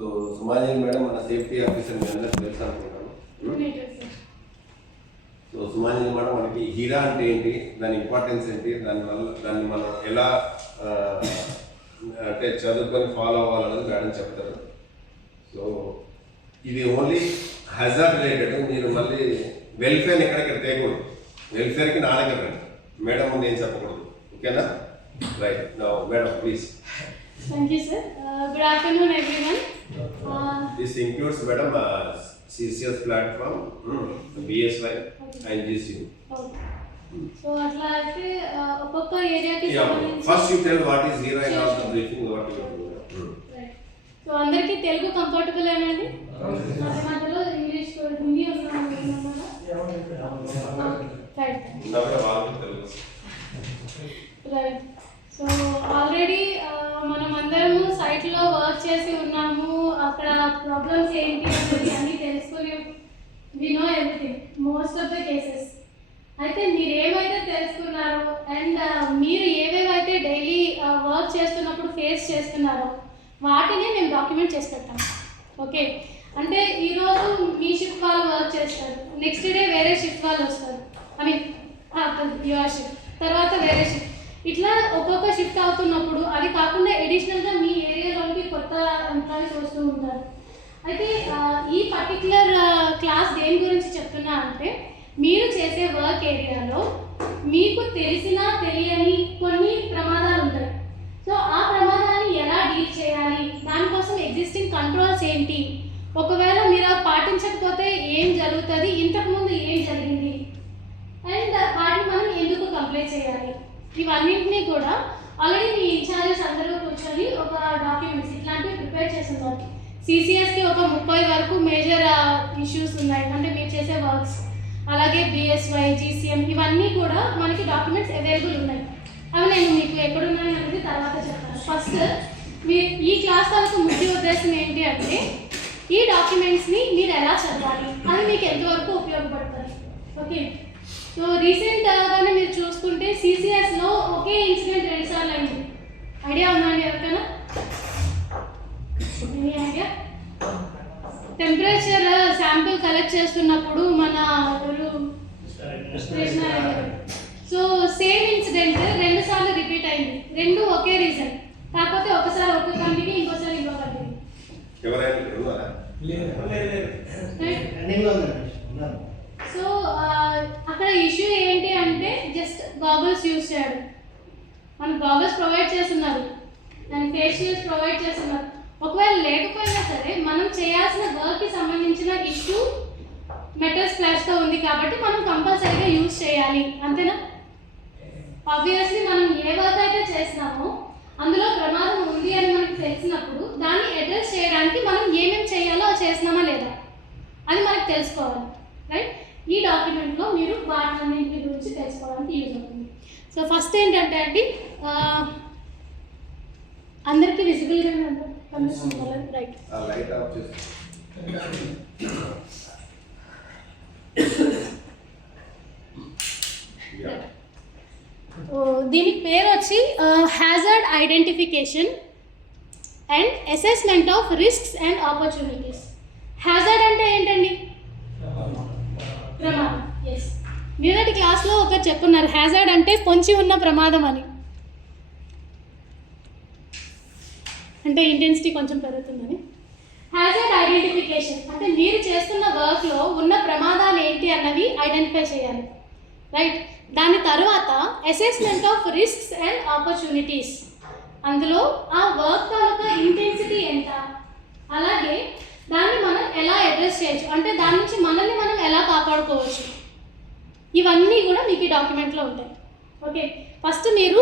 So సుమాని madam మన safety officer మీ అందరికి తెలుసు అనుకుంటాను. సో సుమాని మేడం మనకి హీరా అంటే ఏంటి, దాని ఇంపార్టెన్స్ ఏంటి, దాన్ని మనం ఎలా అంటే చదువుకొని ఫాలో అవ్వాలన్నది మేడం చెప్తారు. సో ఇది ఓన్లీ హజార్డ్ రిలేటెడ్, మీరు మళ్ళీ వెల్ఫేర్ని ఎక్కడెక్కడ తేయకూడదు. వెల్ఫేర్కి నా దగ్గర రండి, మేడం ముందు ఏం చెప్పకూడదు. ఓకేనా? Right. Now madam please. Thank you, sir. Good afternoon, everyone. This includes, madam, CCS platform, BSY, and GCU. Okay. So, atla aithe ఒక్కొక్క ఏరియాకి సంబంధించి first you tell what is HERA and after briefing what you are doing. Right. So, అందరికీ Telugu comfortable ఏనండి? మధ్యలో English Hindi ఉన్నాను. Right. Right. So already మనం అందరము సైట్లో వర్క్ చేసి ఉన్నాము. అక్కడ ప్రాబ్లమ్స్ ఏంటి అనేది అన్నీ తెలుసుకొని we know everything most of the cases. అయితే మీరు ఏమైతే తెలుసుకున్నారో అండ్ మీరు ఏవేవైతే డైలీ వర్క్ చేస్తున్నప్పుడు ఫేస్ చేస్తున్నారో వాటిని మేము డాక్యుమెంట్ చేసి పెట్టాం. ఓకే, అంటే ఈరోజు మీ షిఫ్ట్ వాళ్ళు వర్క్ చేస్తారు, నెక్స్ట్ డే వేరే షిఫ్ట్ వాళ్ళు వస్తారు, ఐ మీన్ యువర్ షిఫ్ట్, తర్వాత వేరే షిఫ్ట్, ఇట్లా ఒక్కొక్క షిఫ్ట్ అవుతున్నప్పుడు అది కాకుండా ఎడిషనల్గా మీ ఏరియాలోకి కొత్త ఎంప్లాయీస్ వస్తూ ఉంటారు. అయితే ఈ పర్టికులర్ క్లాస్ దేని గురించి చెప్తున్నా అంటే మీరు చేసే వర్క్ ఏరియాలో మీకు తెలిసిన తెలియని కొన్ని ప్రమాదాలు ఉంటాయి. సో ఆ ప్రమాదాన్ని ఎలా డీల్ చేయాలి, దానికోసం ఎగ్జిస్టింగ్ కంట్రోల్స్ ఏంటి, ఒకవేళ మీరు పాటించకపోతే ఏం జరుగుతుంది, ఇంతకుముందు ఏం జరిగింది, అండ్ వాటిని మనం ఎందుకు కంప్లైంట్ చేయాలి, ఇవన్నింటినీ కూడా ఆల్రెడీ మీ ఇన్ఛార్జెస్ అందరూ కూర్చొని ఒక డాక్యుమెంట్స్ ఇట్లాంటివి ప్రిపేర్ చేస్తున్నారు. సిసిఎస్కి ఒక 30 వరకు మేజర్ ఇష్యూస్ ఉన్నాయి, అంటే మీరు చేసే వర్క్స్, అలాగే బిఎస్వై, జీసీఎం, ఇవన్నీ కూడా మనకి డాక్యుమెంట్స్ అవైలబుల్ ఉన్నాయి. అవి నేను మీకు ఎక్కడున్నాయి అనేది తర్వాత చెప్తాను. ఫస్ట్ మీ ఈ క్లాస్ వరకు ముఖ్య ఉద్దేశం ఏంటి అంటే ఈ డాక్యుమెంట్స్ని మీరు ఎలా చదవాలి, అది మీకు ఎంతవరకు ఉపయోగపడుతుంది. ఓకే, సో రీసెంట్గానే మీరు చూసుకుంటే సిసిఎస్లో ఒకే ఇన్సిడెంట్ 2 సార్లు అయింది. ఐడియా ఉందండి ఎవరికైనా? Any idea? Temperature sample collect చేస్తున్నప్పుడు మన సో సేమ్ ఇన్సిడెంట్ 2 సార్లు రిపీట్ అయింది. 2 ఒకే రీజన్, కాకపోతే ఒకసారి ఒక కంపెనీ, ఇంకోసారి ఇంకో కంపెనీ. సో అక్కడ ఇష్యూ ఏంటి అంటే జస్ట్ గాగుల్స్ యూజ్ చేయడం. మనకు గాగుల్స్ ప్రొవైడ్ చేస్తున్నారు అండ్ ఫేస్ షీల్డ్స్ ప్రొవైడ్ చేస్తున్నారు. ఒకవేళ లేకపోయినా సరే మనం చేయాల్సిన వర్క్కి సంబంధించిన ఇష్యూ మెటల్ స్ప్లాష్తో ఉంది కాబట్టి మనం కంపల్సరీగా యూజ్ చేయాలి, అంతేనా? ఆబ్వియస్లీ మనం ఏ వర్క్ అయితే చేస్తున్నామో అందులో ప్రమాదం ఉంది అని మనకు తెలిసినప్పుడు దాన్ని అడ్రస్ చేయడానికి మనం ఏమేమి చేయాలో అది చేస్తున్నామా లేదా అది మనకు తెలుసుకోవాలి. రైట్? ఈ డాక్యుమెంట్లో మీరు వాటన్నింటి గురించి తెలుసుకోవడానికి యూజ్ అవుతుంది. సో ఫస్ట్ ఏంటంటే అండి, అందరికీ విజిబుల్గా కనిపిస్తుంది. రైట్, దీనికి పేరు వచ్చి hazard identification and assessment of risks and opportunities. Hazard అంటే ఏంటండి? ప్రమాదం. ఎస్, నిన్నటి క్లాస్లో ఒక చెప్పున్నారు, హ్యాజర్డ్ అంటే పొంచి ఉన్న ప్రమాదం అని. అంటే ఇంటెన్సిటీ కొంచెం పెరుగుతుందని. హ్యాజర్డ్ ఐడెంటిఫికేషన్ అంటే మీరు చేస్తున్న వర్క్లో ఉన్న ప్రమాదాలు ఏంటి అన్నవి ఐడెంటిఫై చేయాలి. రైట్? దాని తర్వాత assessment of risks and opportunities, అందులో ఆ వర్క్ తాలూకా ఇంటెన్సిటీ ఎంత, అలాగే దాన్ని మనం ఎలా అడ్రస్ చేయొచ్చు, అంటే దాని నుంచి మనల్ని మనం ఎలా కాపాడుకోవచ్చు, ఇవన్నీ కూడా మీకు ఈ డాక్యుమెంట్లో ఉంటాయి. ఓకే, ఫస్ట్ మీరు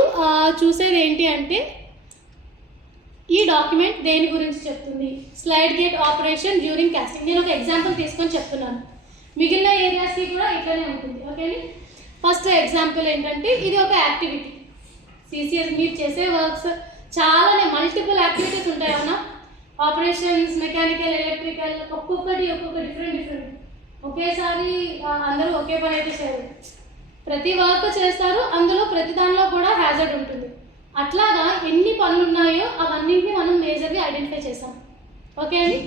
చూసేది ఏంటి అంటే ఈ డాక్యుమెంట్ దేని గురించి చెప్తుంది? Slide gate operation during casting. నేను ఒక ఎగ్జాంపుల్ తీసుకొని చెప్తున్నాను, మిగిలిన ఏరియాస్కి కూడా ఇట్లనే ఉంటుంది. ఓకేని, ఫస్ట్ ఎగ్జాంపుల్ ఏంటంటే ఇది ఒక యాక్టివిటీ. సిసిఎస్ మీరు చేసే వర్క్స్ చాలానే మల్టిపుల్ యాక్టివిటీస్ ఉంటాయి అన్న, ఆపరేషన్స్, మెకానికల్, ఎలక్ట్రికల్, ఒక్కొక్కటి డిఫరెంట్. ఒకేసారి అందరూ ఒకే పని అయితే చేయరు, ప్రతి వర్క్ చేస్తారు, అందులో ప్రతి దానిలో కూడా హ్యాజర్డ్ ఉంటుంది. అట్లాగా ఎన్ని పనులు ఉన్నాయో అవన్నింటినీ మనం మేజర్గా ఐడెంటిఫై చేసాం. ఓకే అండి.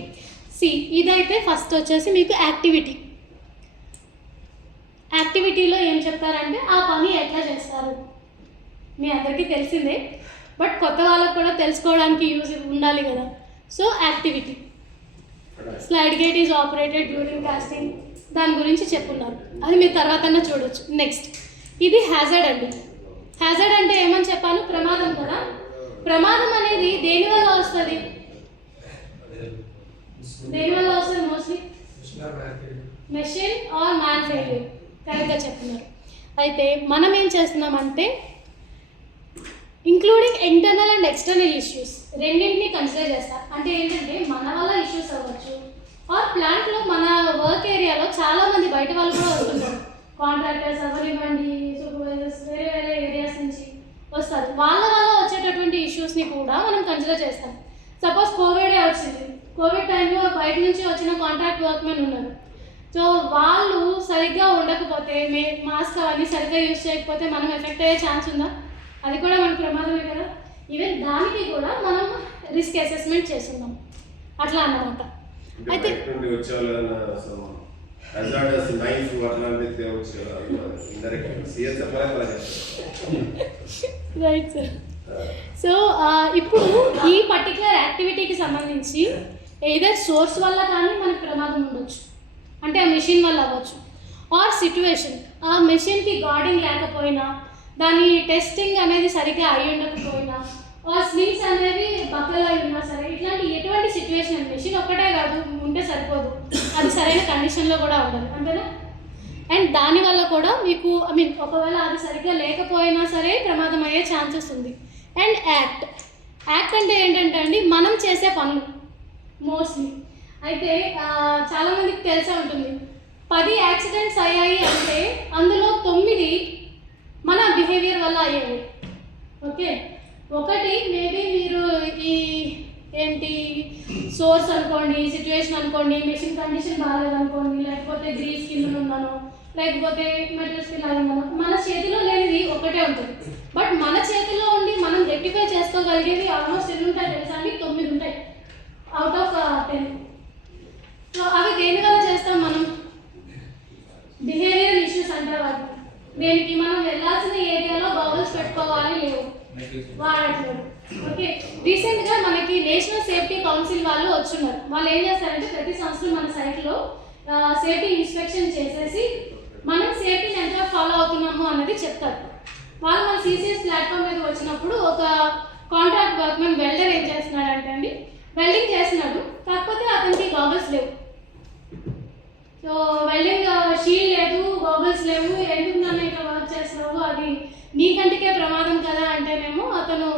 ఇదైతే ఫస్ట్ వచ్చేసి మీకు యాక్టివిటీలో ఏం చెప్తారంటే ఆ పని ఎట్లా చేస్తారు మీ అందరికీ తెలిసిందే, బట్ కొత్త వాళ్ళకు కూడా తెలుసుకోవడానికి యూజ్ ఉండాలి కదా. So activity, slide gate is operated during casting, దాని గురించి చెప్పున్నారు, అది మీరు తర్వాత చూడొచ్చు. నెక్స్ట్ ఇది హ్యాజర్డ్ అండి. హ్యాజర్డ్ అంటే ఏమని చెప్పాను, ప్రమాదం కదా. ప్రమాదం అనేది దేనివల్ల వస్తుంది, mostly machine are man failure, కరెక్ట్గా చెప్తున్నారు. అయితే మనం ఏం చేస్తున్నామంటే including internal and external issues రెండింటిని కన్సిడర్ చేస్తారు. అంటే ఏంటంటే మన వల్ల ఇష్యూస్ అవ్వచ్చు, ఆర్ ప్లాంట్లో మన వర్క్ ఏరియాలో చాలామంది బయట వాళ్ళు కూడా వస్తుంటారు, కాంట్రాక్టర్స్ అవనివ్వండి, సూపర్వైజర్స్, వేరే ఏరియాస్ నుంచి వస్తారు. వాళ్ళ వల్ల వచ్చేటటువంటి ఇష్యూస్ని కూడా మనం కన్సిడర్ చేస్తాం. సపోజ్ కోవిడే వచ్చింది, కోవిడ్ టైంలో బయట నుంచి వచ్చిన కాంట్రాక్ట్ వర్క్మెన్ ఉన్నారు. సో వాళ్ళు సరిగ్గా ఉండకపోతే, మాస్క్ అవన్నీ సరిగ్గా యూజ్ చేయకపోతే మనం ఎఫెక్ట్ అయ్యే ఛాన్స్ ఉందా, అది కూడా మనకు ప్రమాదమే కదా. ఈవెన్ దానికి కూడా మనం రిస్క్ అసెస్మెంట్ చేస్తున్నాం, అట్లా అన్నమాట. అయితే రైట్ సార్. సో ఇప్పుడు ఈ పర్టికులర్ యాక్టివిటీకి సంబంధించి ఏదైనా సోర్స్ వల్ల కానీ మనకు ప్రమాదం ఉండొచ్చు, అంటే ఆ మెషిన్ వల్ల అవ్వచ్చు, ఆర్ సిచ్యువేషన్, ఆ మెషిన్కి గార్డింగ్ లేకపోయినా, దాని టెస్టింగ్ అనేది సరిగ్గా అయి ఉండకపోయినా, ఆర్ స్లింగ్స్ అనేవి బక్కలు అయి ఉన్నా సరే, ఇట్లాంటి ఎటువంటి సిచ్యువేషన్, మెషిన్ ఒక్కటే కాదు ఉంటే సరిపోదు, అది సరైన కండిషన్లో కూడా ఉండాలి, అంతేనా. అండ్ దానివల్ల కూడా మీకు ఒకవేళ అది సరిగ్గా లేకపోయినా సరే ప్రమాదం అయ్యే ఛాన్సెస్ ఉంది. అండ్ యాక్ట్ అంటే ఏంటంటే అండి మనం చేసే పనులు మోస్ట్లీ. అయితే చాలామందికి తెలిసే ఉంటుంది, 10 యాక్సిడెంట్స్ అయ్యాయి అంటే అందులో 9 మన బిహేవియర్ వల్ల అయ్యేవి. ఓకే, ఒకటి మేబీ మీరు ఏంటి సోర్స్ అనుకోండి, సిచ్యువేషన్ అనుకోండి, మెషిన్ కండిషన్ బాగాలేదనుకోండి, లేకపోతే గ్రీస్ కింద ఉన్నాను, లేకపోతే మెటీరియల్స్ కింద ఉన్నాను, మన చేతిలో లేనిది ఒకటే ఉంటుంది. బట్ మన చేతిలో ఉండి మనం రెక్టిఫై చేసుకోగలిగేవి ఆల్మోస్ట్ ఎన్ని ఉంటాయి తెలుసా అండి, 9 ఉంటాయి అవుట్ ఆఫ్ 10. సో అవి దేనివల్ల చేస్తాం మనం, బిహేవియరల్ ఇష్యూస్ అంటారు వాటిని. దేనికి మనం వెళ్ళాల్సిన ఏరియాలో గౌగల్స్ పెట్టుకోవాలి, లేవు, వాడట్లేదు. ఓకే, రీసెంట్గా మనకి నేషనల్ సేఫ్టీ కౌన్సిల్ వాళ్ళు వచ్చున్నారు. వాళ్ళు ఏం చేస్తారంటే ప్రతి సంవత్సరం మన సైట్లో సేఫ్టీ ఇన్స్పెక్షన్ చేసేసి మనం సేఫ్టీని ఎంత ఫాలో అవుతున్నాము అన్నది చెప్తారు. వాళ్ళు మన సిసిఎస్ ప్లాట్ఫామ్ మీద వచ్చినప్పుడు ఒక కాంట్రాక్ట్ వర్క్మెన్ వెల్డర్ ఏం చేస్తున్నాడంటే అండి, వెల్డింగ్ చేస్తున్నాడు, కాకపోతే అతనికి గాగల్స్ లేవు. సో వెల్డింగ్ షీల్డ్ లేదు, గాగల్స్ లేవు, ఎందుకు నన్ను ఇట్లా వర్క్ చేస్తున్నావు, అది నీకంటికే ప్రమాదం కదా అంటేనేమో అతను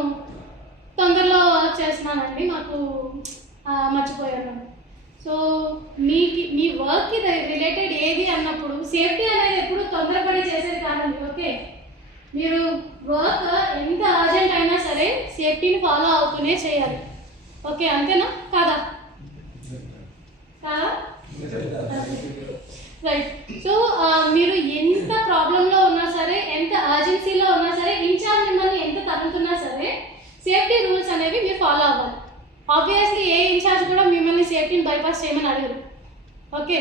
తొందరలో వర్క్ చేస్తున్నానండి, మాకు మర్చిపోయాను. సో మీ వర్క్కి రిలేటెడ్ ఏది అన్నప్పుడు సేఫ్టీ అనేది ఎప్పుడు తొందరపడి చేసేది కాదండి. ఓకే, మీరు వర్క్ ఎంత అర్జెంట్ అయినా సరే సేఫ్టీని ఫాలో అవుతూనే చేయాలి. ఓకే, అంతేనా కాదా? రైట్. సో మీరు ఎంత ప్రాబ్లంలో ఉన్నా సరే, ఎంత అర్జెన్సీలో ఉన్నా సరే, ఇన్ఛార్జ్ మిమ్మల్ని ఎంత తగ్గుతున్నా సరే సేఫ్టీ రూల్స్ అనేవి మీరు ఫాలో అవ్వాలి. ఆబ్వియస్లీ ఏ ఇన్ఛార్జ్ కూడా మిమ్మల్ని సేఫ్టీని బైపాస్ చేయమని అడగరు. Okay,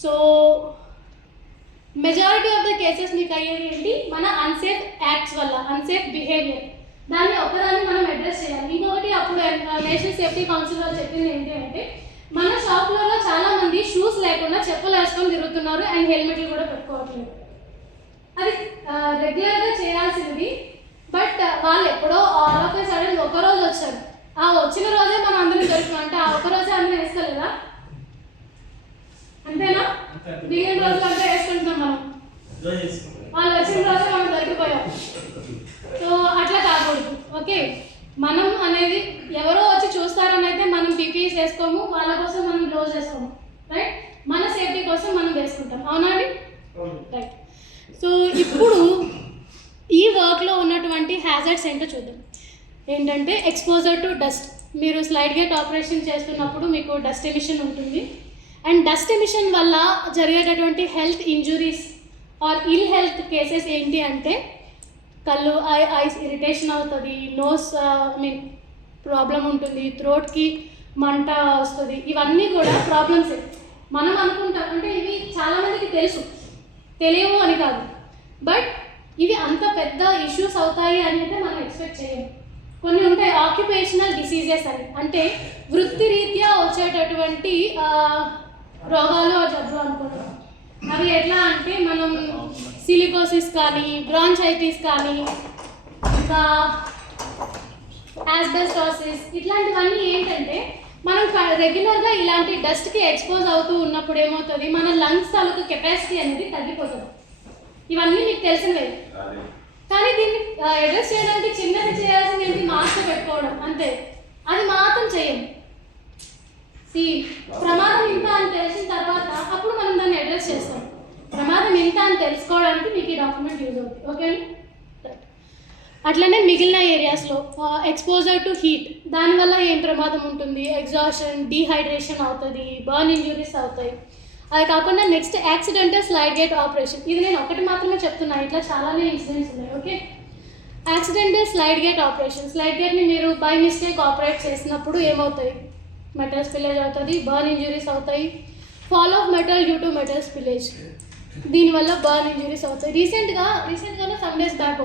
so majority of the cases మీకు అయ్యేది ఏంటి, మన అన్సేఫ్ యాక్ట్స్ వల్ల, అన్సేఫ్ బిహేవియర్, దాన్ని ఒక్కదాన్ని మనం అడ్రస్ చేయాలి. ఇంకొకటి అప్పుడు నేషనల్ సేఫ్టీ కౌన్సిల్ వాళ్ళు చెప్పింది ఏంటి అంటే, మన షాప్లలో చాలామంది షూస్ లేకుండా చెప్పులు వేసుకొని తిరుగుతున్నారు అండ్ హెల్మెట్లు కూడా పెట్టుకోవట్లేదు. అది రెగ్యులర్గా చేయాల్సింది, బట్ వాళ్ళు ఎప్పుడో ఆల్ ఆఫ్ ఏ సడన్ ఒకరోజు వచ్చారు, ఆ వచ్చిన రోజే మనం అందరం దొరుకుతాం అంటే ఆ ఒక్కరోజే అందరం వేసుకోలేదా, అంతేనా? మిగిలిన రోజులు అంతా వేసుకుంటున్నాం మనం, వాళ్ళు వచ్చిన రోజే మనం దొరికిపోయాం. సో అట్లా కాకూడదు. ఓకే, మనం అనేది ఎవరో వచ్చి చూస్తారని అయితే మనం పీపీఈస్ వేసుకోము, వాళ్ళ కోసం మనం గ్లోవ్స్ వేసుకోము, రైట్? మన సేఫ్టీ కోసం మనం వేసుకుంటాం, అవునా అండి? రైట్. సో ఇప్పుడు ఈ వర్క్లో ఉన్నటువంటి హ్యాజర్డ్స్ ఏంటో చూద్దాం. ఏంటంటే ఎక్స్పోజర్ టు డస్ట్. మీరు స్లైడ్ గేట్ ఆపరేషన్ చేస్తున్నప్పుడు మీకు డస్ట్ ఎమిషన్ ఉంటుంది, అండ్ డస్ట్ ఎమిషన్ వల్ల జరిగేటటువంటి health injuries or ill health cases ఏంటి అంటే, కళ్ళు ఐస్ ఇరిటేషన్ అవుతుంది, నోస్ ప్రాబ్లం ఉంటుంది, థ్రోట్కి మంట వస్తుంది, ఇవన్నీ కూడా ప్రాబ్లమ్స్. మనం అనుకుంటాం అంటే ఇవి చాలామందికి తెలుసు, తెలియవు అని కాదు, బట్ ఇవి అంత పెద్ద ఇష్యూస్ అవుతాయి అని అయితే మనం ఎక్స్పెక్ట్ చేయము. కొన్ని ఉంటాయి ఆక్యుపేషనల్ డిసీజెస్ అని, అంటే వృత్తిరీత్యా వచ్చేటటువంటి రోగాలు జబ్బు అనుకుంటాం. అవి ఎట్లా అంటే మనం సిలికోసిస్ కానీ, బ్రాంచైటిస్ కానీ, ఇంకా యాస్బెస్టాసిస్, ఇట్లాంటివన్నీ ఏంటంటే మనం రెగ్యులర్గా ఇలాంటి డస్ట్కి ఎక్స్పోజ్ అవుతూ ఉన్నప్పుడు ఏమవుతుంది, మన లంగ్స్ తాలూకు కెపాసిటీ అనేది తగ్గిపోతుంది. ఇవన్నీ మీకు తెలిసినవే, కానీ దీన్ని అడ్రస్ చేయడానికి చిన్నది చేయాల్సింది ఏంటి, మాస్క్ పెట్టుకోవడం అంతే. అది మాత్రం చేయం. ప్రమాదం ఇంత అని తెలిసిన తర్వాత అప్పుడు మనం దాన్ని అడ్రస్ చేస్తాం. ప్రమాదం ఇంత అని తెలుసుకోవడానికి మీకు ఈ డాక్యుమెంట్ యూజ్ అవుతుంది. ఓకే, అట్లనే మిగిలిన ఏరియాస్లో ఎక్స్పోజర్ టు హీట్, దానివల్ల ఏం ప్రమాదం ఉంటుంది, ఎగ్జాషన్, డీహైడ్రేషన్ అవుతుంది, బర్న్ ఇంజురీస్ అవుతాయి. అది కాకుండా next accidental slide gate operation. ఇది నేను ఒకటి మాత్రమే చెప్తున్నా, ఇట్లా చాలానే ఇన్సిడెంట్స్ ఉన్నాయి. Okay, accidental slide gate operation. Slide గేట్ని మీరు బై మిస్టేక్ ఆపరేట్ చేసినప్పుడు ఏమవుతాయి, మెటల్ స్పిల్లేజ్ అవుతుంది, బర్న్ ఇంజురీస్ అవుతాయి. Fall of metal due to metal spillage, దీనివల్ల బర్న్ ఇంజురీస్ అవుతాయి. రీసెంట్గానే సమ్ డేస్ బ్యాక్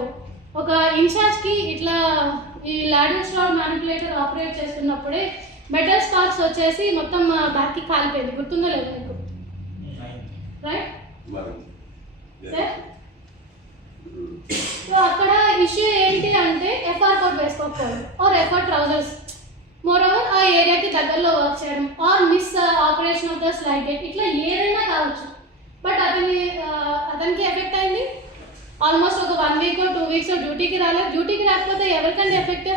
ఒక ఇన్ఛార్జ్కి ఇట్లా ఈ లాడర్ స్ట్రాడ్ మ్యానిపులేటర్ ఆపరేట్ చేస్తున్నప్పుడే మెటల్ స్పార్క్స్ వచ్చేసి మొత్తం బ్యాక్కి కాలిపోయింది. గుర్తుందో లేదు మీకు? Right sir. సో అక్కడ ఇష్యూ ఏంటి అంటే ఎఫ్ఆర్ కోట్ వేసుకోకపోవడం, or FR trousers, more over ఆ ఏరియాకి దగ్గరలో వర్క్ చేయడం, or miss operation of the slide gate, ఇట్లా ఏదైనా కావచ్చు. బట్ అతనికి ఎఫెక్ట్ అయింది. ఆల్మోస్ట్ ఒక 1 వీక్ 2 వీక్స్ డ్యూటీకి రాలేదు. డ్యూటీకి రాకపోతే ఎవరికంటే ఎఫెక్ట్,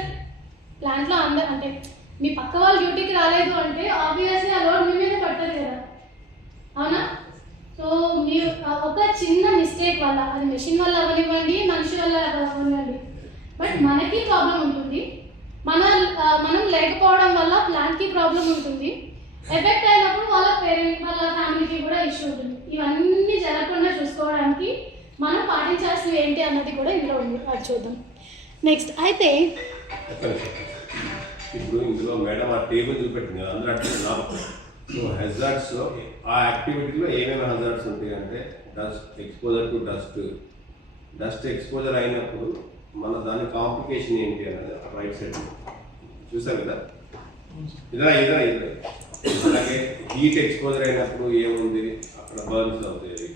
ప్లాంట్లో అందరు. అంటే మీ పక్క వాళ్ళు డ్యూటీకి రాలేదు అంటే ఆబ్వియస్లీ ఆ లోడ్ మీ మీద పడుతుంది కదా, అవునా? సో మీరు ఒక చిన్న మిస్టేక్ వల్ల, అది మెషిన్ వల్ల అవ్వనివ్వండి, మనిషి వల్ల అవ్వనివ్వండి, బట్ మనకి ప్రాబ్లం ఉంటుంది. మనం లేకపోవడం వల్ల ప్లాంట్కి ప్రాబ్లం ఉంటుంది. ఎఫెక్ట్ అయినప్పుడు వాళ్ళ పేరెంట్, వాళ్ళ ఫ్యామిలీకి కూడా ఇష్యూ ఉంటుంది. ఇవన్నీ జరగకుండా చూసుకోవడానికి మనం పాటించాల్సినవి ఏంటి అన్నది కూడా ఇందులో ఉంది, అది చూద్దాం. నెక్స్ట్ అయితే ఇప్పుడు ఇందులో మేడం ఆ టేబుల్ చూపెట్టింది కదా, అందరూ అంటే నాకు సో హెజార్డ్స్లో ఆ యాక్టివిటీలో ఏమేమి హెజార్డ్స్ ఉంటాయి అంటే dust exposure to dust exposure అయినప్పుడు మన దాని కాంప్లికేషన్ ఏంటి అనేది రైట్ సైడ్ చూసాం కదా. ఇదా అలాగే హీట్ ఎక్స్పోజర్ అయినప్పుడు ఏముంది, అక్కడ బర్న్స్ అవుతాయి.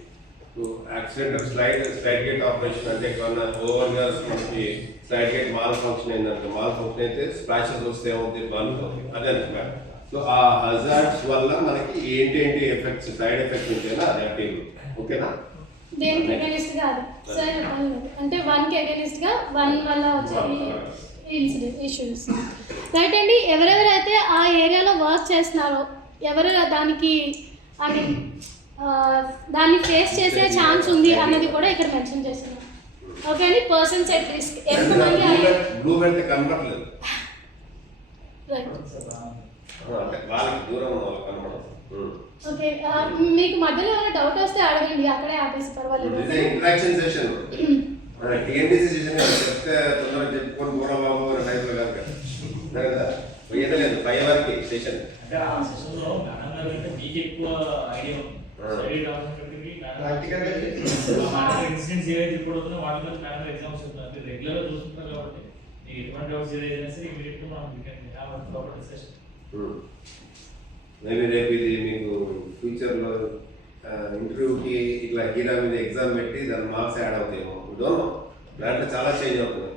So accidental slide gate operation అంటే ఏమన్నా ఓవర్గా మనకి స్లైడ్ గేట్ మాల్ ఫంక్షన్ అయిందంటే, మాల్ ఫంక్షన్ అయితే స్ప్లాషెస్ వస్తే ఏమవుతుంది, బర్న్స్ అవుతాయి. అదే అనుకున్నా. సో ఆ హజార్డ్స్ వల్ల మనకి ఏంటి ఎఫెక్ట్స్, సైడ్ ఎఫెక్ట్స్ ఉంటాయినా అది టేబుల్. ఓకేనా? దేనికి అగైనిస్ట్ గా అది సరే అంటే 1కి అగైనిస్ట్ గా 1 వల్ల వచ్చే ఇష్యూస్. రైట్ అండి. ఎవరెవరైతే ఆ ఏరియాలో వర్క్ చేస్తున్నారో, ఎవరు దానికి ఐ మీన్ దాన్ని ఫేస్ చేసే ఛాన్స్ ఉంది అన్నది కూడా ఇక్కడ మెన్షన్ చేస్తున్నాం. ఓకే అండి. పర్సన్స్ ఎట్ రిస్క్ ఎంతమంది బ్లూ బెల్ట్ కనబడలేదు, రైట్ అంటే వాళ్ళకి దూరం కనబడదు. ఓకే, మీకు మధ్యలో ఏమైనా డౌట్ వస్తే అడగండి, అక్కడే ఆపేసి పర్వాలేదు. ఇంటరాక్షన్ సెషన్ టీఎన్టీసీ సెషన్ చెప్తే తొందరగా చెప్పుకొని కూడా బాబు టైప్లో కాదు కదా, పోయేదలేదు 5 వరకు సెషన్. మీకు ఎక్కువ ఐడియా ఇన్సిడెంట్స్ ఏవైతే ఇప్పుడు అవుతున్నాయో వాటి మీద ప్లాన్ ఎగ్జామ్స్ అవుతుంది. రెగ్యులర్గా చూస్తుంటారు కాబట్టి మీకు ఎటువంటి డౌట్స్ ఏదైనా సరే ఇమీడియట్గా మనం డిస్కషన్. మేబీ రేపు ఇది మీకు ఫ్యూచర్లో ఇంటర్వ్యూకి ఇట్లా హీరా మీద ఎగ్జామ్ పెట్టి దాని మార్క్స్ యాడ్ అవుతాయేమో, డోనో దాంట్లో చాలా చేంజ్ అవుతుంది.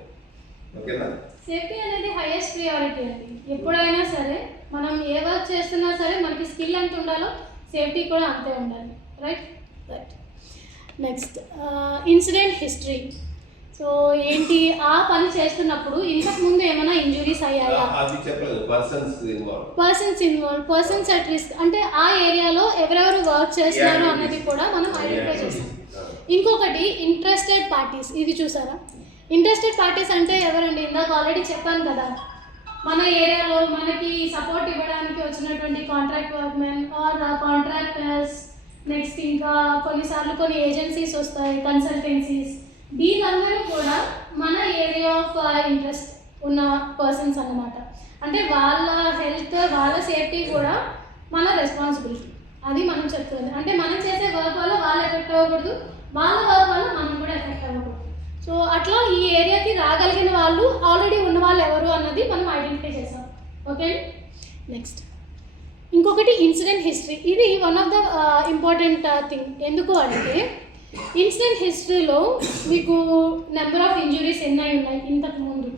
ఓకేనా? సేఫ్టీ అనేది హైయెస్ట్ ప్రియారిటీ అండి. ఎప్పుడైనా సరే మనం ఏ వర్క్ చేస్తున్నా సరే మనకి స్కిల్ ఎంత ఉండాలో సేఫ్టీ కూడా అంతే ఉండాలి. Right. Next incident history. So ఏంటి, ఆ పని చేస్తున్నప్పుడు ఇంతకు ముందు ఏమైనా ఇంజురీస్ అయ్యాయా, పర్సన్స్ అట్ రిస్క్ అంటే ఆ ఏరియాలో ఎవరెవరు వర్క్ చేస్తున్నారు అన్నది కూడా మనం ఐడెంటిఫై చేస్తాం. ఇంకొకటి ఇంట్రెస్టెడ్ పార్టీస్. ఇది చూసారా, ఇంట్రెస్టెడ్ పార్టీస్ అంటే ఎవరండి? ఇందాక ఆల్రెడీ చెప్పాను కదా, మన ఏరియాలో మనకి సపోర్ట్ ఇవ్వడానికి వచ్చినటువంటి contract workmen or contractors, next ఇంకా కొన్నిసార్లు కొన్ని ఏజెన్సీస్ వస్తాయి, కన్సల్టెన్సీస్, వీళ్ళందరూ కూడా మన ఏరియా ఆఫ్ ఇంట్రెస్ట్ ఉన్న పర్సన్స్ అన్నమాట. అంటే వాళ్ళ హెల్త్ వాళ్ళ సేఫ్టీ కూడా మన రెస్పాన్సిబిలిటీ, అది మనం చెప్తుంది. అంటే మనం చేసే వర్క్ వల్ల వాళ్ళు ఎఫెక్ట్ అవ్వకూడదు, వాళ్ళ వర్క్ వల్ల మనం కూడా ఎఫెక్ట్ అవ్వకూడదు. సో అట్లా ఈ ఏరియాకి రాగలిగిన వాళ్ళు ఆల్రెడీ ఉన్న వాళ్ళు ఎవరు అన్నది మనం ఐడెంటిఫై చేసాం. ఓకే, నెక్స్ట్ ఇంకొకటి ఇన్సిడెంట్ హిస్టరీ. ఇది one of the important thing. ఎందుకు అంటే ఇన్సిడెంట్ హిస్టరీలో మీకు నెంబర్ ఆఫ్ ఇంజురీస్ ఎన్ని ఉన్నాయి ఇంతకు ముందు,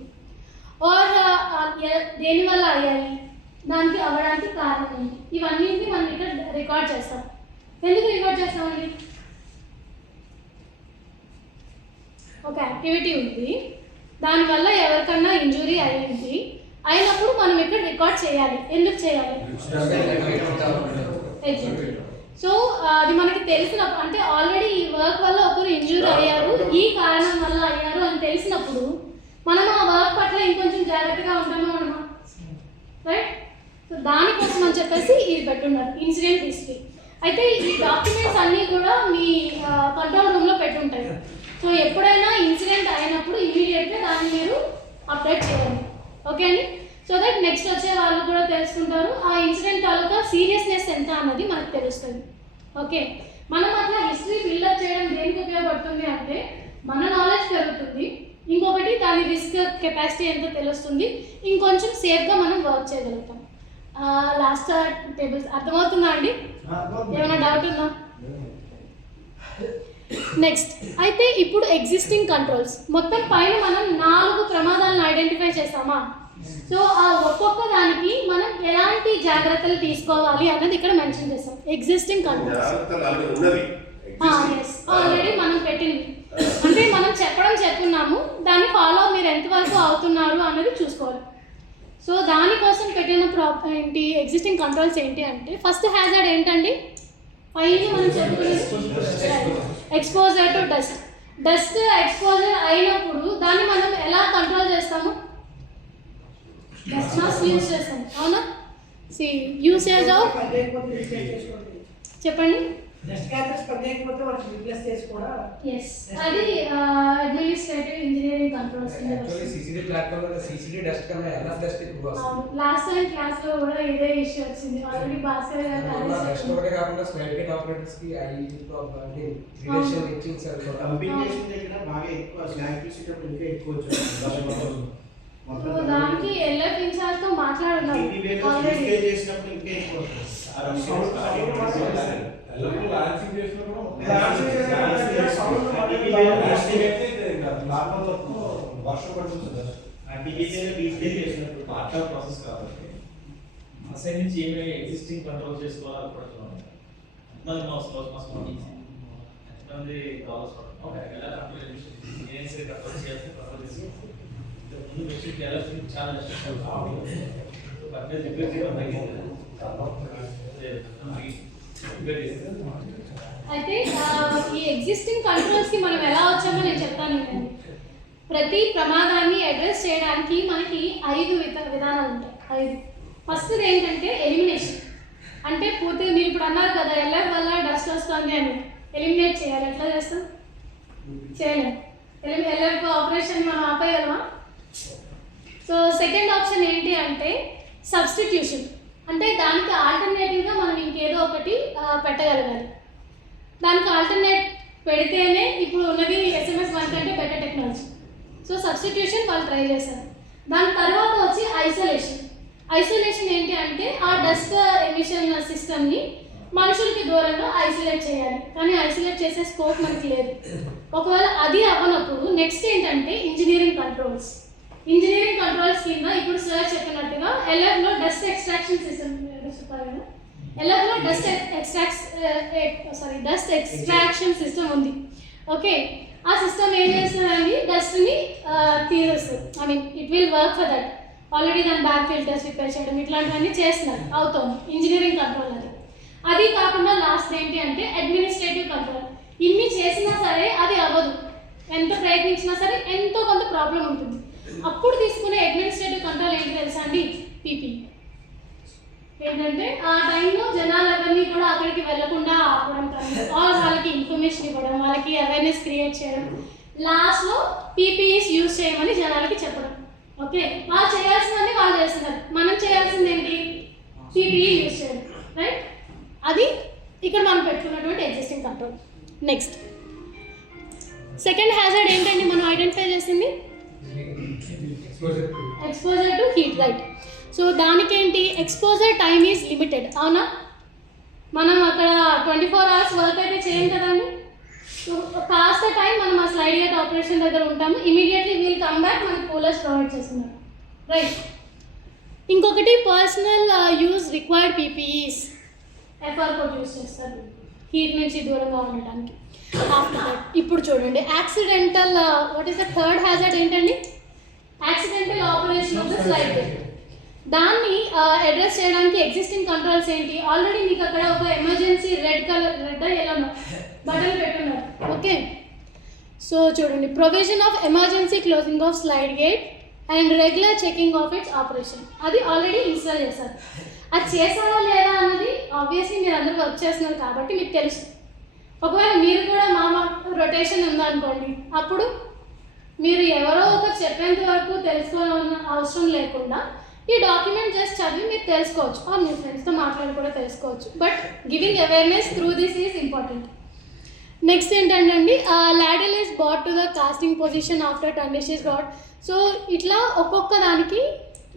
ఆర్ దేనివల్ల అయ్యాయి, దానికి అవ్వడానికి కారణం ఏంటి, ఇవన్నీ మనం ఇక్కడ రికార్డ్ చేస్తాం. ఎందుకు రికార్డ్ చేస్తామండి? ఒక యాక్టివిటీ ఉంది, దానివల్ల ఎవరికన్నా ఇంజురీ అయ్యింది, అయినప్పుడు మనం ఇక్కడ రికార్డ్ చేయాలి. ఎందుకు చేయాలి? ఎగ్జాక్ట్లీ. సో అది మనకి తెలిసినప్పుడు, అంటే ఆల్రెడీ ఈ వర్క్ వల్ల ఒకరు ఇంజూరీ అయ్యారు, ఈ కారణం వల్ల అయ్యారు అని తెలిసినప్పుడు మనం ఆ వర్క్ పట్ల ఇంకొంచెం జాగ్రత్తగా ఉంటాము అనమా, రైట్? సో దానికోసం అని చెప్పేసి ఇది పెట్టున్నారు ఇన్సిడెంట్ హిస్టరీ. అయితే ఈ డాక్యుమెంట్స్ అన్నీ కూడా మీ కంట్రోల్ రూమ్లో పెట్టుంటాయి. సో ఎప్పుడైనా ఇన్సిడెంట్ అయినప్పుడు ఇమీడియట్గా దాన్ని మీరు అప్డేట్ చేయాలి. ఓకే అండి? సో దట్ నెక్స్ట్ వచ్చే వాళ్ళు కూడా తెలుసుకుంటారు ఆ ఇన్సిడెంట్ తాలూకా సీరియస్నెస్ ఎంత అన్నది మనకు తెలుస్తుంది. ఓకే, మనం అట్లా హిస్టరీ బిల్డప్ చేయడం దేనికి ఉపయోగపడుతుంది అంటే మన నాలెడ్జ్ పెరుగుతుంది, ఇంకొకటి దాని రిస్క్ కెపాసిటీ ఎంత తెలుస్తుంది, ఇంకొంచెం సేఫ్గా మనం వర్క్ చేయగలుగుతాం. లాస్ట్ టేబుల్స్ అర్థమవుతుందా అండి? ఏమైనా డౌట్ ఉందా? నెక్స్ట్ అయితే ఇప్పుడు ఎగ్జిస్టింగ్ కంట్రోల్స్. మొత్తం పైన మనం 4 ప్రమాదాలను ఐడెంటిఫై చేస్తామా? సో ఆ ఒక్కొక్క దానికి మనం ఎలాంటి జాగ్రత్తలు తీసుకోవాలి అన్నది ఇక్కడ మెన్షన్ చేస్తాం. ఎగ్జిస్టింగ్ కంట్రోల్స్ ఆల్రెడీ మనం పెట్టింది, అంటే మనం చెప్పున్నాము, దాన్ని ఫాలో మీరు ఎంతవరకు అవుతున్నారు అన్నది చూసుకోవాలి. సో దానికోసం పెట్టిన ఏంటి ఎగ్జిస్టింగ్ కంట్రోల్స్ ఏంటి అంటే ఫస్ట్ హ్యాజర్డ్ ఏంటండి? పైన మనం చెప్పుకునేది exposure to dust. Dust exposure అయినప్పుడు దాన్ని మనం ఎలా కంట్రోల్ చేస్తాము? డస్ట్ మాస్క్ యూజ్ చేస్తాం, అవునా? సి యూసేజ్ ఆఫ్ చెప్పండి. Yes, అది administrative engineering controls. Last time class లో కూడా ఇదే ఇష్యూ వచ్చింది. ఆల్రెడీ భాస్కర్ గారు దానికి ఎల్ఎఫ్ ఇన్ఛార్జ్ తో మాట్లాడున్నాం ఆల్రెడీ. అసైన్ నుంచి ఏమేమి ఎగ్జిస్టింగ్ కంట్రోల్ చేసుకోవాలో అనుకుంటున్నాను. ఎంతమంది ఎంతమంది కావాల్సి ఏం సరే కంట్రోల్ చేయాల్సి కంట్రోల్ చేసి ముందు మెషిన్కి ఎలా చాలా అయితే ఈ ఎగ్జిస్టింగ్ కంట్రోల్స్ కి మనం ఎలా వచ్చామో నేను చెప్తాను. ప్రతి ప్రమాదాన్ని అడ్రస్ చేయడానికి మనకి 5 విధానాలు ఉంటాయి. 5. ఫస్ట్ ఏంటంటే ఎలిమినేషన్. అంటే పూర్తిగా మీరు ఇప్పుడు అన్నారు కదా ఎల్ఎఫ్ వల్ల డస్ట్ వస్తుంది అని, ఎలిమినేట్ చేయాలి. ఎట్లా చేస్తాం? చేయలేం. ఎల్ఎఫ్ ఆపరేషన్ మనం ఆపేయగలమా? సో సెకండ్ ఆప్షన్ ఏంటి అంటే సబ్స్టిట్యూషన్. అంటే దానికి ఆల్టర్నేటివ్గా మనం ఇంకేదో ఒకటి పెట్టగలగాలి. దానికి ఆల్టర్నేట్ పెడితేనే ఇప్పుడు ఉన్నది SMS 1 కంటే బెటర్ టెక్నాలజీ. సో సబ్స్టిట్యూషన్ వాళ్ళు ట్రై చేశారు. దాని తర్వాత వచ్చి ఐసోలేషన్. ఐసోలేషన్ ఏంటి అంటే ఆ డస్ట్ ఎమిషన్ సిస్టమ్ని మనుషులకి దూరంగా ఐసోలేట్ చేయాలి, కానీ ఐసోలేట్ చేసే స్కోప్ మనకి లేదు. ఒకవేళ అది అవ్వనప్పుడు నెక్స్ట్ ఏంటంటే ఇంజనీరింగ్ కంట్రోల్స్. ఇంజనీరింగ్ కంట్రోల్స్ కింద ఇప్పుడు సార్ చెప్పినట్టుగా ఎల్ఎఫ్లో డస్ట్ ఎక్స్ట్రాక్షన్ సిస్టమ్, ఎల్ఎఫ్లో డస్ట్ ఎక్స్ట్రాక్షన్ సిస్టమ్ ఉంది. ఓకే, ఆ సిస్టమ్ ఏం చేస్తుందండి? డస్ట్ని తీసేస్తుంది. I mean it will work for that. Already దాని బ్యాక్ ఫిల్టర్స్ రిపేర్ చేయడం ఇట్లాంటివన్నీ చేస్తున్నారు, అవుతుంది ఇంజనీరింగ్ కంట్రోల్. అది కాకుండా లాస్ట్ ఏంటి అంటే అడ్మినిస్ట్రేటివ్ కంట్రోల్. ఇన్ని చేసినా సరే అది అవ్వదు, ఎంత ప్రయత్నించినా సరే ఎంతో కొంత ప్రాబ్లం ఉంటుంది. అప్పుడు తీసుకునే అడ్మినిస్ట్రేటివ్ కంట్రోల్ ఏంటి తెలుసా అండి? పీపీ. ఏంటంటే ఆ టైంలో జనాలు ఎవరిని కూడా అక్కడికి వెళ్లకుండా ఆపడం, కానీ వాళ్ళకి ఇన్ఫర్మేషన్ ఇవ్వడం, వాళ్ళకి అవేర్నెస్ క్రియేట్ చేయడం, లాస్ట్లో పీపీఈస్ యూజ్ చేయమని జనాలకి చెప్పడం. ఓకే, వాళ్ళు చేయాల్సిందని వాళ్ళు చేస్తున్నారు, మనం చేయాల్సింది ఏంటి? పీపీఈ యూజ్ చేయాలి, రైట్? అది ఇక్కడ మనం పెట్టుకున్నటువంటి existing control. Next second hazard ఏంటండి మనం ఐడెంటిఫై చేసింది? Exposure to heat, right? So దానికేంటి? ఎక్స్పోజర్ టైమ్ ఈజ్ లిమిటెడ్, అవునా? మనం అక్కడ 24 hours వర్క్ అయితే చేయం కదండి. సో కాస్త టైం మనం ఆ స్లైడ్ గేట్ ఆపరేషన్ దగ్గర ఉంటాము, ఇమీడియట్లీ వీల్ కమ్ బ్యాక్, మనకు కూలర్స్ ప్రొవైడ్ చేస్తున్నారు, రైట్? ఇంకొకటి personal use required PPEs, FR coat use చేస్తారు హీట్ నుంచి దూరంగా ఉండడానికి. ఆఫ్టర్ దట్ ఇప్పుడు చూడండి accidental, what is the third hazard ఏంటండి? Accidental operation of the slide gate. దాన్ని అడ్రస్ చేయడానికి ఎగ్జిస్టింగ్ కంట్రోల్స్ ఏంటి? ఆల్రెడీ మీకు అక్కడ ఒక ఎమర్జెన్సీ రెడ్ ఎల్లో బటన్ పెట్టున్నారు, ఓకే? సో చూడండి provision of emergency closing of slide gate and regular checking of it's operation, అది ఆల్రెడీ ఇన్స్టాల్ చేశారు. అది చేశారా లేదా అన్నది ఆబ్వియస్లీ మీరు అందరూ వర్క్ చేస్తున్నారు కాబట్టి మీకు తెలుసు. ఒకవేళ మీరు కూడా రొటేషన్ ఉందనుకోండి, అప్పుడు మీరు ఎవరో ఒకరు చెప్పేంత వరకు తెలుసుకోవాలన్న అవసరం లేకుండా ఈ డాక్యుమెంట్ జస్ట్ చదివి మీరు తెలుసుకోవచ్చు, ఆర్ మీ ఫ్రెండ్స్తో మాట్లాడి కూడా తెలుసుకోవచ్చు. But giving awareness through this is important. Next ఏంటంటే ladle is brought to the casting position after tundish is got. So ఇట్లా ఒక్కొక్క దానికి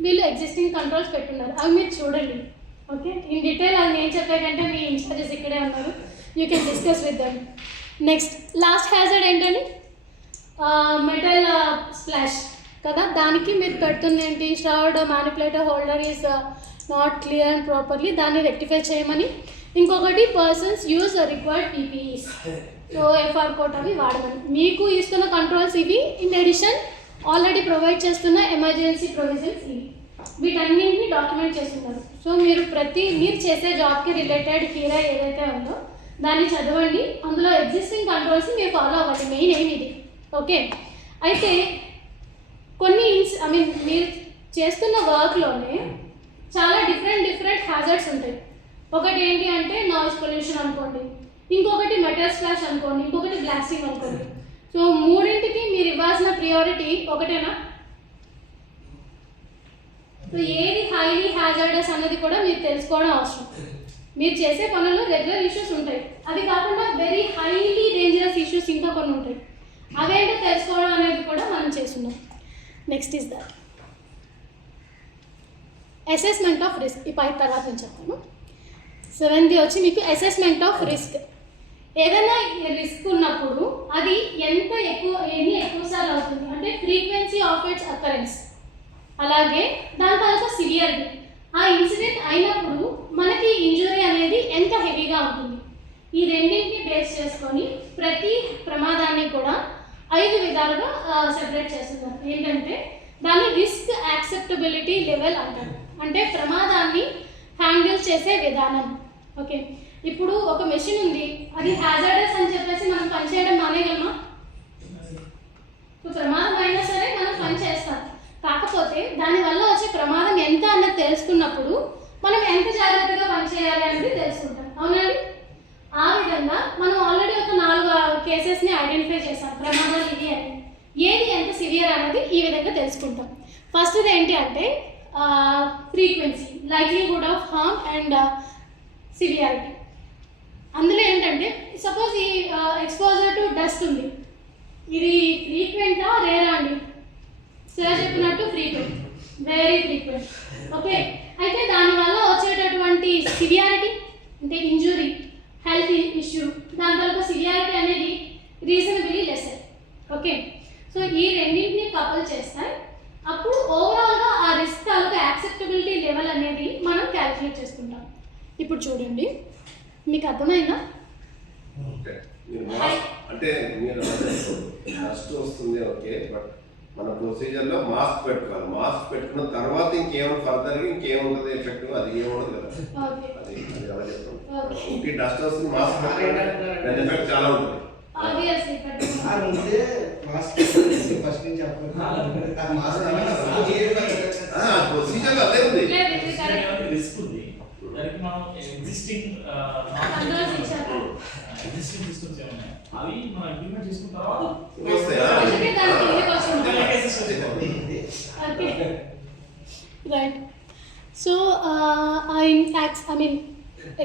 వీళ్ళు ఎగ్జిస్టింగ్ కంట్రోల్స్ పెట్టున్నారు, అవి మీరు చూడండి, ఓకే? ఇన్ డీటెయిల్ అది నేను చెప్పే కంటే మీ ఇన్ఛార్జెస్ ఇక్కడే ఉన్నారు, you can discuss with them. Next last hazard ఏంటండి? మెటల్ స్ప్లాష్ కదా, దానికి మీరు పెడుతుంది ఏంటి? Stirred manipulator holder is not clear and properly, దాన్ని రెక్టిఫై చేయమని. ఇంకొకటి persons use required PPEs, so FR coat అవి వాడమని. మీకు ఇస్తున్న కంట్రోల్స్ ఇవి, ఇన్ అడిషన్ ఆల్రెడీ ప్రొవైడ్ చేస్తున్న ఎమర్జెన్సీ ప్రొవిజన్స్ ఇవి, వీటన్నింటినీ డాక్యుమెంట్ చేస్తున్నారు. సో మీరు మీరు చేసే జాబ్కి రిలేటెడ్ హీరో ఏదైతే ఉందో దాన్ని చదవండి, అందులో ఎగ్జిస్టింగ్ కంట్రోల్స్ మీరు ఫాలో అవ్వండి, మెయిన్ ఏమి ఇది, ఓకే? అయితే కొన్ని మీరు చేస్తున్న వర్క్లోనే చాలా డిఫరెంట్ హ్యాజర్డ్స్ ఉంటాయి. ఒకటి ఏంటి అంటే నాయిస్ పొల్యూషన్ అనుకోండి, ఇంకొకటి మెటల్ స్ప్లాష్ అనుకోండి, ఇంకొకటి బ్లాస్టింగ్ అనుకోండి. సో మూడింటికి మీరు ఇవ్వాల్సిన ప్రియారిటీ ఒకటేనా? సో ఏది హైలీ హ్యాజర్డస్ అన్నది కూడా మీరు తెలుసుకోవడం అవసరం. మీరు చేసే పనుల్లో రెగ్యులర్ ఇష్యూస్ ఉంటాయి, అది కాకుండా వెరీ హైలీ డేంజరస్ ఇష్యూస్ ఇంకా కొన్ని ఉంటాయి, అవేంటో తెలుసుకోవడం అనేది కూడా మనం చేస్తున్నాం. Next is that assessment of risk. ఈ పై తర్వాత నేను చెప్తాను. 7th వచ్చి మీకు అసెస్మెంట్ ఆఫ్ రిస్క్. ఏదైనా రిస్క్ ఉన్నప్పుడు అది ఎన్ని ఎక్కువ సార్లు అవుతుంది అంటే ఫ్రీక్వెన్సీ ఆఫ్ ఇట్స్ అకరెన్స్, అలాగే దాని తర్వాత సివియరిటీ, ఆ ఇన్సిడెంట్ అయినప్పుడు మనకి ఇంజురీ అనేది ఎంత హెవీగా ఉంటుంది. ఈ రెండింటిని బేస్ చేసుకొని ప్రతి ప్రమాదాన్ని కూడా 5 విధాలుగా సెపరేట్ చేస్తున్నారు. ఏంటంటే దాన్ని రిస్క్ యాక్సెప్టబిలిటీ లెవెల్ అంటారు, అంటే ప్రమాదాన్ని హ్యాండిల్ చేసే విధానం, ఓకే? ఇప్పుడు ఒక మెషిన్ ఉంది, అది హ్యాజర్డస్ అని చెప్పేసి మనం పనిచేయడం మానేయగలమా? సో ప్రమాదం అయినా సరే మనం పని చేస్తాం, కాకపోతే దానివల్ల వచ్చే ప్రమాదం ఎంత అన్నది తెలుసుకున్నప్పుడు మనం ఎంత జాగ్రత్తగా పనిచేయాలి అనేది తెలుసుకుంటాం, అవునండి? ఆ విధంగా మనం ఆల్రెడీ ఒక 4 కేసెస్ని ఐడెంటిఫై చేస్తాం, ప్రమాదాలు ఇవి అని. ఏది ఎంత సివియర్ అనేది ఈ విధంగా తెలుసుకుంటాం. ఫస్ట్ది ఏంటి అంటే frequency, likelihood of harm and severity. అందులో ఏంటంటే సపోజ్ ఈ ఎక్స్పోజర్ టు డస్ట్ ఉంది, ఇది ఫ్రీక్వెంటా రేరా అండి? సార్ చెప్పినట్టు ఫ్రీక్వెంట్, వెరీ ఫ్రీక్వెంట్, ఓకే? అయితే దానివల్ల వచ్చేటటువంటి సివియారిటీ అంటే ఇంజురీ, హెల్త్ ఇష్యూ, దాని తర్వాత సివియారిటీ అనేది రీజనబుల్లీ లెసర్, ఓకే? సో ఈ రెండింటిని కపుల్ చేస్తాయి, అప్పుడు ఓవరాల్గా ఆ రిస్క్ తాలూకా యాక్సెప్టబిలిటీ లెవెల్ అనేది మనం క్యాలిక్యులేట్ చేసుకుంటాం. ఇప్పుడు చూడండి, మీకు అర్థమైందా? అంటే మీరు డస్ట్ వస్తుంది, ఓకే, బట్ మన ప్రొసీజర్లో మాస్క్ పెట్టుకోవాలి. మాస్క్ పెట్టుకున్న తర్వాత ఇంకేమైనా ఫర్దర్ ఇంకేముంటుంది ఎఫెక్ట్, అది ఏముండదు కదా, అది అలా చెప్తాం. ఇంకే డస్ట్ వస్తుంది, మాస్క్ పెట్టుకోవాలి, ఎఫెక్ట్ చాలా ఉంటుంది. ప్రొసీజర్లో అదే ఉంది. రిస్క్ ఉంది, దానికి మనం ఎగ్జిస్టింగ్ Controls ఇచ్చారు. ఎగ్జిస్టింగ్ సిస్టమ్స్ ఏమున్నాయి అవి మనం ఇంప్లిమెంట్ చేసుకున్న తర్వాత వస్తాయా? అందుకే దానికి కిందకి వచ్చింది. legacy system ఉంది. Okay. Right. So,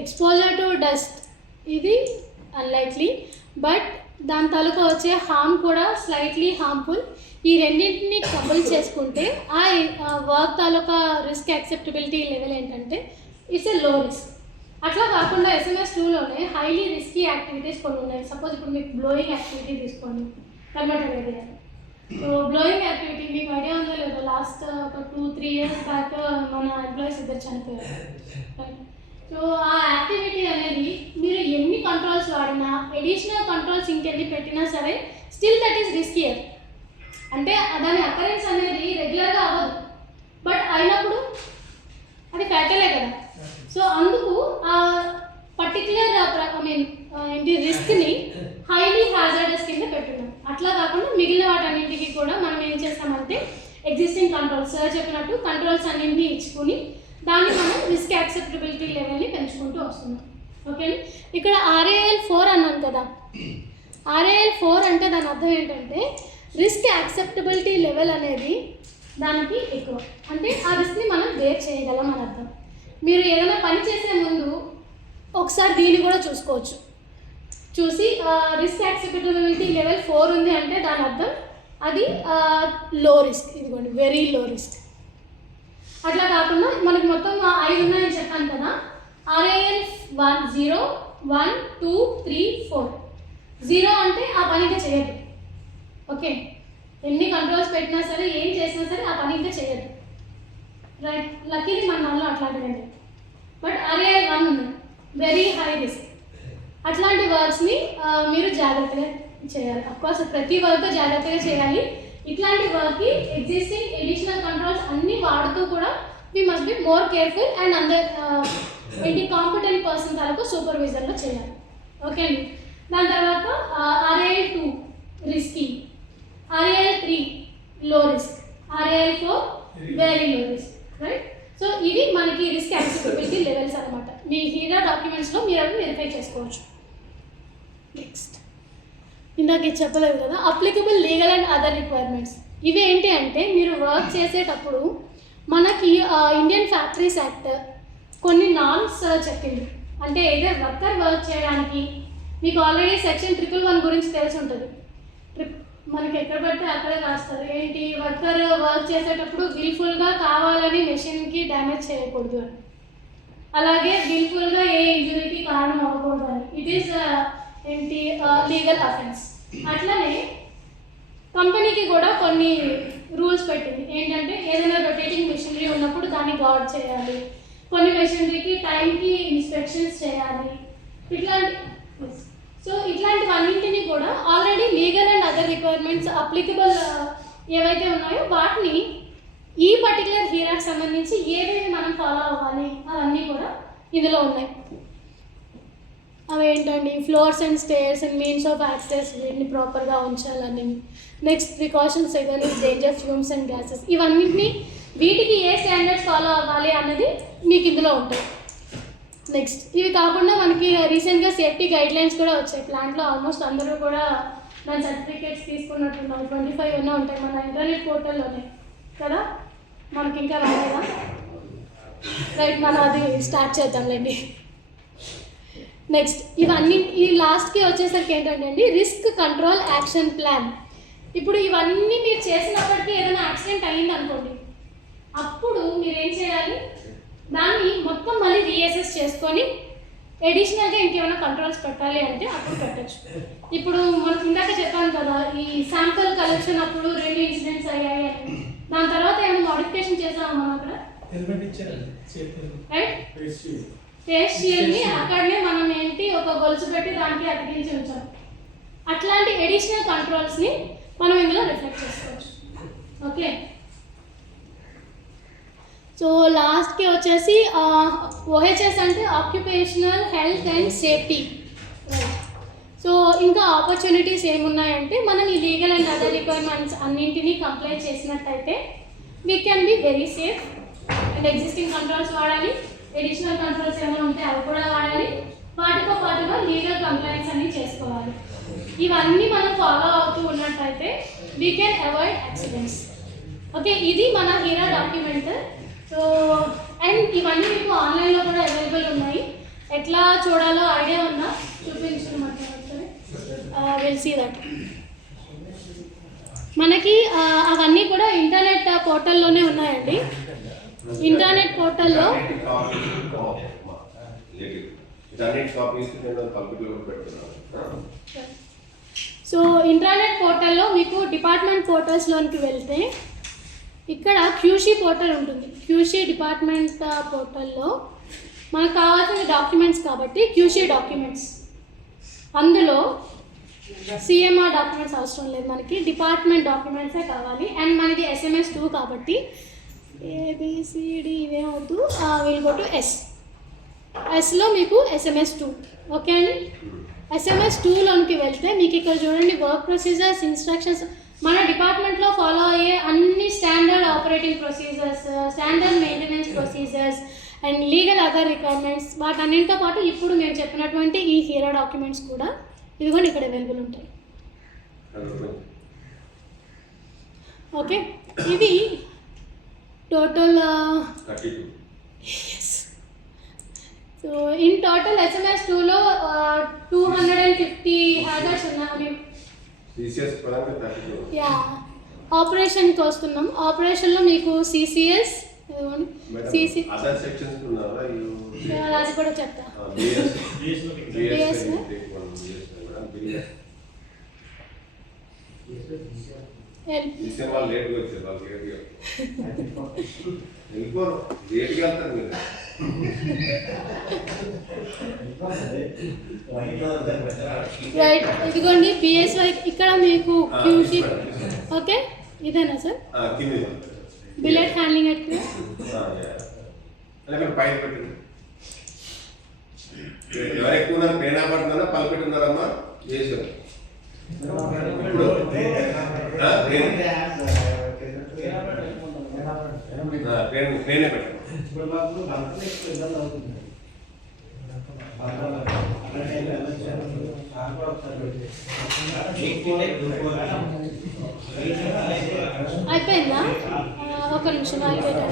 exposure to dust ఇది అన్లైక్లీ, బట్ దాని తాలూకా వచ్చే హార్మ్ కూడా స్లైట్లీ హార్మ్ఫుల్. ఈ రెండింటిని కబుల్ చేసుకుంటే ఆ వర్క్ తాలూకా రిస్క్ యాక్సెప్టబిలిటీ లెవెల్ ఏంటంటే ఇట్స్ ఏ లో రిస్క్. అట్లా కాకుండా SMS 2లోనే హైలీ రిస్కీ యాక్టివిటీస్ కొన్ని ఉన్నాయి. సపోజ్ ఇప్పుడు మీకు బ్లోయింగ్ యాక్టివిటీ తీసుకోండి, converter area. So blowing activity మీకు ఐడియా ఉందో లేదో, లాస్ట్ ఒక 2-3 years బ్యాక్ మన ఎంప్లాయీస్ ఇద్దరు చనిపోయారు. సో ఆ యాక్టివిటీ అనేది మీరు ఎన్ని కంట్రోల్స్ వాడినా, ఎడిషనల్ కంట్రోల్స్ ఇంకెన్ని పెట్టినా సరే స్టిల్ దట్ ఈస్ రిస్కియర్. అంటే దాని అకరెన్స్ అనేది రెగ్యులర్గా అవ్వదు, బట్ అయినప్పుడు అది ఫ్యాటలే కదా. సో అందుకు ఆ పర్టిక్యులర్ ఏంటి రిస్క్ని హైలీ హ్యాజర్డస్ కింద పెట్టున్నాం. అట్లా కాకుండా మిగిలిన వాటన్నింటికి కూడా మనం ఏం చేస్తామంటే ఎగ్జిస్టింగ్ కంట్రోల్స్ సార్ చెప్పినట్టు కంట్రోల్స్ అన్నింటినీ ఇచ్చుకుని దాన్ని మనం రిస్క్ యాక్సెప్టబిలిటీ లెవెల్ని పెంచుకుంటూ వస్తున్నాం. ఓకే అండి. ఇక్కడ RAL 4 అన్నాను కదా. RAL 4 అంటే దాని అర్థం ఏంటంటే రిస్క్ యాక్సెప్టబిలిటీ లెవెల్ అనేది దానికి ఎక్కువ, అంటే ఆ రిస్క్ని మనం బేర్ చేయగలం అని అర్థం. మీరు ఏదైనా పని చేసే ముందు ఒకసారి దీన్ని కూడా చూసుకోవచ్చు. చూసి రిస్క్ యాక్సెప్టబిలిటీ లెవెల్ 4 ఉంది అంటే దాని అర్థం అది లో రిస్క్, ఇదిగోండి వెరీ లో రిస్క్. అట్లా కాకుండా మనకి మొత్తం 5 ఉన్నాయని చెప్పాను కదా. RAL 1 0 1 2 3 4. 0 అంటే ఆ పని ఇంకా చేయదు. ఓకే, ఎన్ని కంట్రోల్స్ పెట్టినా సరే ఏం చేసినా సరే ఆ పని ఇంకా చేయదు. రైట్, లక్కీలీ మన దానిలో అట్లాంటివి. బట్ RAL 1 ఉంది, వెరీ హై రిస్క్. అట్లాంటి వర్క్స్ని మీరు జాగ్రత్తగా చేయాలి. అఫ్కోర్స్ ప్రతి వర్క్ జాగ్రత్తగా చేయాలి. ఇట్లాంటి వర్క్కి ఎగ్జిస్టింగ్ ఎడిషనల్ కంట్రోల్స్ అన్నీ వాడుతూ కూడా we must be more careful and ఏంటి కాంపిటెంట్ పర్సన్ తరకు సూపర్విజన్లో చేయాలి. ఓకే అండి. దాని తర్వాత RAL 2 రిస్కీ, RAL 3 లో risk, RAL 4 very low risk. Right. So ఇవి మనకి రిస్క్ యాక్సెప్టబిలిటీ లెవెల్స్ అనమాట. మీ హీరా డాక్యుమెంట్స్లో మీరు అవి వెరిఫై చేసుకోవచ్చు. నెక్స్ట్, ఇందాక చెప్పలేదు కదా, applicable legal and other requirements. ఇవి ఏంటి అంటే మీరు వర్క్ చేసేటప్పుడు మనకి ఇండియన్ ఫ్యాక్టరీస్ యాక్ట్ కొన్ని నార్మ్స్ చెప్పింది. అంటే ఏదో వర్కర్ వర్క్ చేయడానికి మీకు ఆల్రెడీ సెక్షన్ 111 గురించి తెలిసి ఉంటుంది. మనకి ఎక్కడ పడితే అక్కడే రాస్తారు ఏంటి, వర్కర్ వర్క్ చేసేటప్పుడు విల్ఫుల్గా కావాలని మెషిన్కి డ్యామేజ్ చేయకూడదు అని, అలాగే విల్ఫుల్గా ఏ ఇంజురీకి కారణం అవ్వకూడదు అని. ఇట్ ఈస్ ఏంటి లీగల్ అఫెన్స్. అట్లనే కంపెనీకి కూడా కొన్ని రూల్స్ పెట్టింది. ఏంటంటే ఏదైనా రొటేటింగ్ మెషినరీ ఉన్నప్పుడు దాన్ని గార్డ్ చేయాలి, కొన్ని మెషినరీకి టైంకి ఇన్స్పెక్షన్స్ చేయాలి, ఇట్లాంటి. సో ఇట్లాంటివన్నింటినీ కూడా already legal and other requirements applicable ఏవైతే ఉన్నాయో వాటిని ఈ పర్టికులర్ హీరాకి సంబంధించి ఏవేవి మనం ఫాలో అవ్వాలి అవన్నీ కూడా ఇందులో ఉన్నాయి. అవి ఏంటండి, floors and stairs and means of access వీటిని ప్రాపర్గా ఉంచాలని. Next, precautions against danger fumes and gases. ఇవన్నింటినీ వీటికి ఏ స్టాండర్డ్స్ ఫాలో అవ్వాలి అన్నది మీకు ఇందులో ఉంటాయి. నెక్స్ట్, ఇవి కాకుండా మనకి రీసెంట్గా సేఫ్టీ గైడ్లైన్స్ కూడా వచ్చాయి. ప్లాంట్లో ఆల్మోస్ట్ అందరూ కూడా దాని సర్టిఫికేట్స్ తీసుకున్నట్టున్నాం. 25 ఎన్నో ఉంటాయి మన ఇంటర్నెట్ పోర్టల్లోనే కదా. మనకి ఇంకా రాలేదా? రైట్, మనం అది స్టార్ట్ చేద్దాంలేండి. నెక్స్ట్, ఇవన్నీ ఈ లాస్ట్కి వచ్చేసరికి ఏంటంటే అండి రిస్క్ కంట్రోల్ యాక్షన్ ప్లాన్. ఇప్పుడు ఇవన్నీ మీరు చేసినప్పటికీ ఏదైనా యాక్సిడెంట్ అయ్యింది అనుకోండి, అప్పుడు మీరు ఏం చేయాలి, దాన్ని మొత్తం మళ్ళీ రీఅసెస్ చేసుకొని ఎడిషనల్గా ఇంకేమైనా కంట్రోల్స్ పెట్టాలి అంటే అప్పుడు పెట్టచ్చు. ఇప్పుడు మనం ఇందాక చెప్పాను కదా, ఈ శాంపుల్ కలెక్షన్ అప్పుడు 2 ఇన్సిడెంట్స్ అయ్యాయి అని. దాని తర్వాత ఏమైనా మోడిఫికేషన్ చేసాము మనం అక్కడ, రైట్? ఫేస్ షీల్డ్ని అక్కడనే మనం ఏంటి ఒక గొలుసు పెట్టి దానికి అతికించి ఉంచాం. అట్లాంటి ఎడిషనల్ కంట్రోల్స్ని మనం ఇందులో రిఫ్లెక్ట్ చేసుకోవచ్చు. ఓకే, సో లాస్ట్కి వచ్చేసి OHS అంటే occupational health and safety. So ఇంకా ఆపర్చునిటీస్ ఏమున్నాయంటే మనం ఈ లీగల్ అండ్ అదర్ రిక్వైర్మెంట్స్ అన్నింటినీ కంప్లై చేసినట్టయితే we can be very safe. And existing controls వాడాలి, ఎడిషనల్ కంట్రోల్స్ ఏమైనా ఉంటే అవి కూడా వాడాలి. వాటితో పాటుగా లీగల్ కంప్లైంట్స్ అన్ని చేసుకోవాలి. ఇవన్నీ మనం ఫాలో అవుతూ ఉన్నట్టయితే we can avoid accidents. Okay, ఇది మన హీరా డాక్యుమెంట్. సో అండ్ ఇవన్నీ మీకు ఆన్లైన్లో కూడా అవైలబుల్ ఉన్నాయి. ఎట్లా చూడాలో ఐడియా ఉందా? చూపించమంటారు విల్ సీ దట్. మనకి అవన్నీ కూడా ఇంటర్నెట్ పోర్టల్లోనే ఉన్నాయండి. ఇంటర్నెట్ పోర్టల్లో సో ఇంటర్నెట్ పోర్టల్లో మీకు డిపార్ట్మెంట్ పోర్టల్స్లోనికి వెళ్తే ఇక్కడ క్యూషీ పోర్టల్ ఉంటుంది. క్యూషీ డిపార్ట్మెంట్ పోర్టల్లో మనకు కావాల్సిన డాక్యుమెంట్స్ కాబట్టి క్యూషీ డాక్యుమెంట్స్, అందులో సిఎంఆర్ డాక్యుమెంట్స్ అవసరం లేదు, మనకి డిపార్ట్మెంట్ డాక్యుమెంట్సే కావాలి. అండ్ మనది SMS 2 కాబట్టి ABCD ఇవేమవుతూ విల్ గో టు ఎస్లో మీకు SMS 2. ఓకే అండి, SMS 2లోనికి వెళ్తే మీకు ఇక్కడ చూడండి వర్క్ ప్రొసీజర్స్, ఇన్స్ట్రక్షన్స్, మన డిపార్ట్మెంట్లో ఫాలో అయ్యే అన్ని standard operating procedures, standard maintenance procedures and legal other requirements, వాటన్నింటితో పాటు ఇప్పుడు మేము చెప్పినటువంటి ఈ హీరా డాక్యుమెంట్స్ కూడా ఇదిగోండి ఇక్కడ అవైలబుల్ ఉంటాయి. ఓకే, ఇది total so in total SMS 2లో 250 హ్యాజర్డ్స్ ఉన్నాయి. యా, ఆపరేషన్కి వస్తున్నాం. ఆపరేషన్లో మీకు CCS అది కూడా చెప్తా. రైట్, ఇదిగోండి BSY ఇక్కడ మీకు QC. ఓకే, ఇదేనా సార్ బిల్లెట్ హ్యాండ్లింగ్ ఎట్లా? ఎవరు ఎక్కువ ఉన్నారు? పేనా పడుతున్నారా పలపెట్టున్నారమ్మా? చేశారు ఇప్పుడు ట్రైనే పెట్టండి. అయిపోయిందా? ఒక నిమిషం అయిపోయింది.